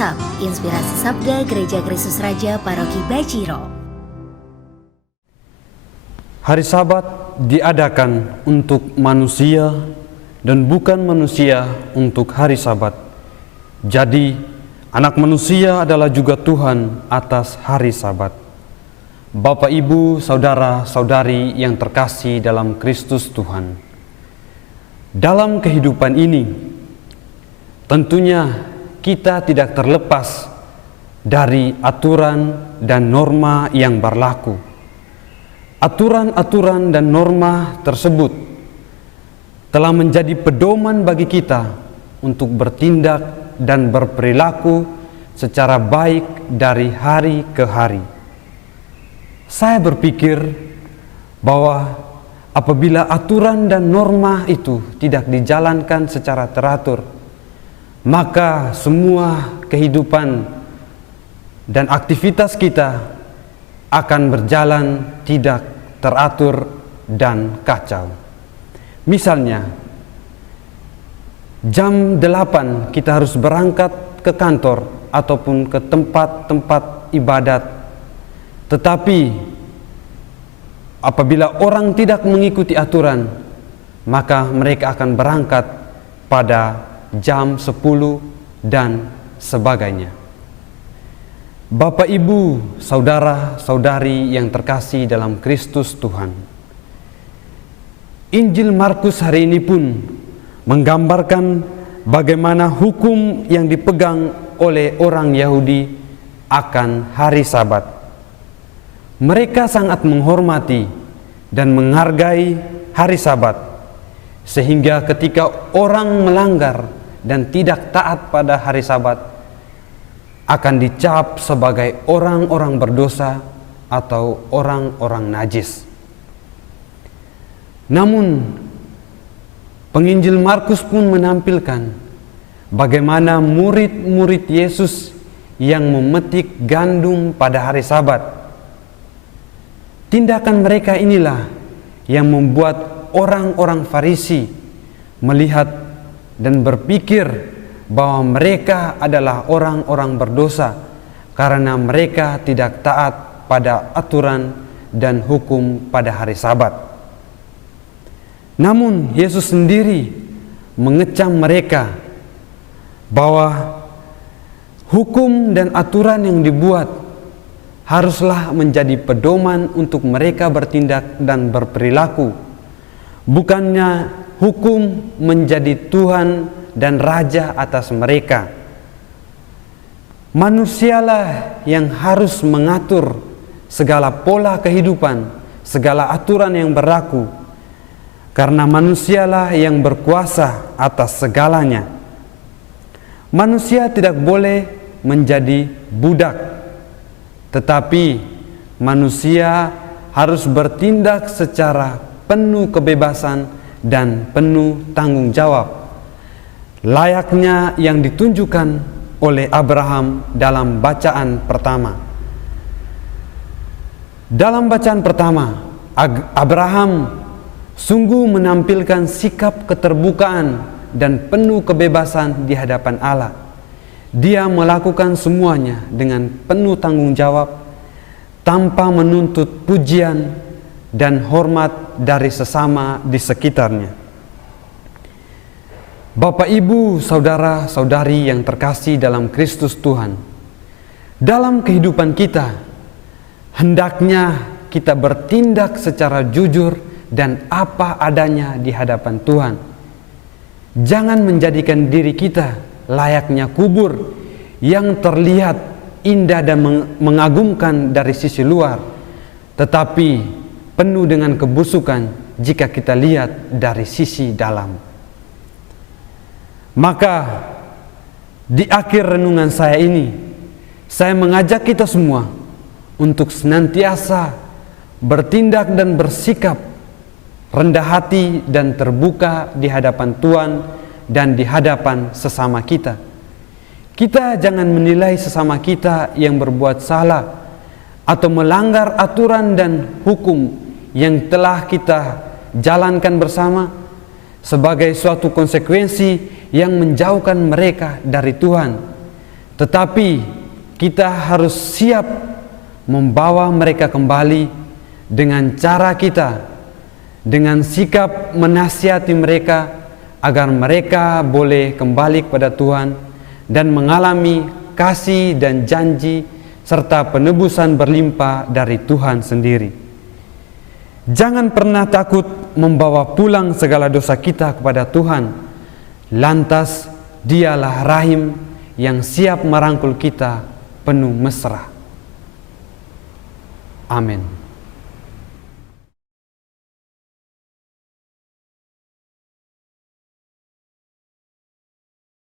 WhatsApp Inspirasi Sabda Gereja Kristus Raja Paroki Bajiro. Hari Sabat diadakan untuk manusia dan bukan manusia untuk hari Sabat. Jadi, anak manusia adalah juga Tuhan atas hari Sabat. Bapak, Ibu, saudara-saudari yang terkasih dalam Kristus Tuhan. Dalam kehidupan ini, tentunya kita tidak terlepas dari aturan dan norma yang berlaku. Aturan-aturan dan norma tersebut telah menjadi pedoman bagi kita untuk bertindak dan berperilaku secara baik dari hari ke hari. Saya berpikir bahwa apabila aturan dan norma itu tidak dijalankan secara teratur, maka semua kehidupan dan aktivitas kita akan berjalan tidak teratur dan kacau. Misalnya, jam 8 kita harus berangkat ke kantor ataupun ke tempat-tempat ibadat. Tetapi apabila orang tidak mengikuti aturan, maka mereka akan berangkat pada jam 10 dan sebagainya. Bapak, Ibu, saudara-saudari yang terkasih dalam Kristus Tuhan. Injil Markus hari ini pun menggambarkan bagaimana hukum yang dipegang oleh orang Yahudi akan hari Sabat. Mereka sangat menghormati dan menghargai hari Sabat, sehingga ketika orang melanggar dan tidak taat pada hari Sabat, akan dicap sebagai orang-orang berdosa atau orang-orang najis. Namun, penginjil Markus pun menampilkan bagaimana murid-murid Yesus yang memetik gandum pada hari Sabat. Tindakan mereka inilah yang membuat orang-orang Farisi melihat dan berpikir bahwa mereka adalah orang-orang berdosa karena mereka tidak taat pada aturan dan hukum pada hari Sabat. Namun Yesus sendiri mengecam mereka bahwa hukum dan aturan yang dibuat haruslah menjadi pedoman untuk mereka bertindak dan berperilaku. Bukannya hukum menjadi Tuhan dan Raja atas mereka. Manusialah yang harus mengatur segala pola kehidupan, segala aturan yang berlaku, karena manusialah yang berkuasa atas segalanya. Manusia tidak boleh menjadi budak, tetapi manusia harus bertindak secara penuh kebebasan dan penuh tanggung jawab, layaknya yang ditunjukkan oleh Abraham dalam bacaan pertama. Dalam bacaan pertama, Abraham sungguh menampilkan sikap keterbukaan dan penuh kebebasan di hadapan Allah. Dia melakukan semuanya dengan penuh tanggung jawab, tanpa menuntut pujian dan hormat dari sesama di sekitarnya. Bapak, Ibu, saudara-saudari yang terkasih dalam Kristus Tuhan, dalam kehidupan kita, hendaknya kita bertindak secara jujur dan apa adanya di hadapan Tuhan. Jangan menjadikan diri kita layaknya kubur yang terlihat indah dan mengagumkan dari sisi luar, tetapi penuh dengan kebusukan jika kita lihat dari sisi dalam. Maka di akhir renungan saya ini, saya mengajak kita semua untuk senantiasa bertindak dan bersikap rendah hati dan terbuka di hadapan Tuhan dan di hadapan sesama kita. Kita jangan menilai sesama kita yang berbuat salah atau melanggar aturan dan hukum yang telah kita jalankan bersama sebagai suatu konsekuensi yang menjauhkan mereka dari Tuhan. tetapi kita harus siap membawa mereka kembali dengan cara kita, dengan sikap menasihati mereka agar mereka boleh kembali kepada Tuhan dan mengalami kasih dan janji serta penebusan berlimpah dari Tuhan sendiri. Jangan pernah takut membawa pulang segala dosa kita kepada Tuhan. Lantas Dialah Rahim yang siap merangkul kita penuh mesra. Amin.